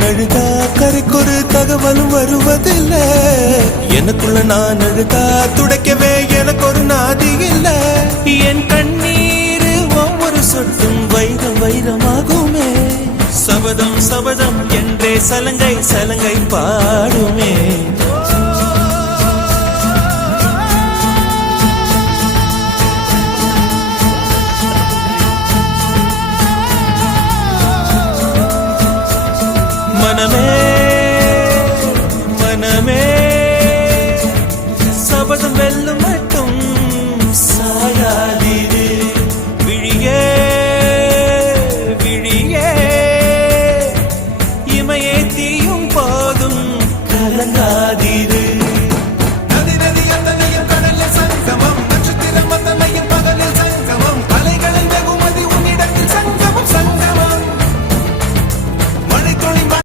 அழுதா கரைக்கொரு தகவலும் வருவதில்லை. எனக்குள்ள நான் அழுதா துடைக்கவே எனக்கு ஒரு நாதி இல்லை. என் கண்ணீர் ஒவ்வொரு சொட்டும் வைரம் வைரமாகுமே. சபதம் சபதம் என்றே சலங்கை சலங்கை பாடுமே. மனமே மனமே சபதம் வெல்லும் மட்டும் சாயாதீரு. விழியே விழியே இமையே தீயும் போதும் கலங்காது.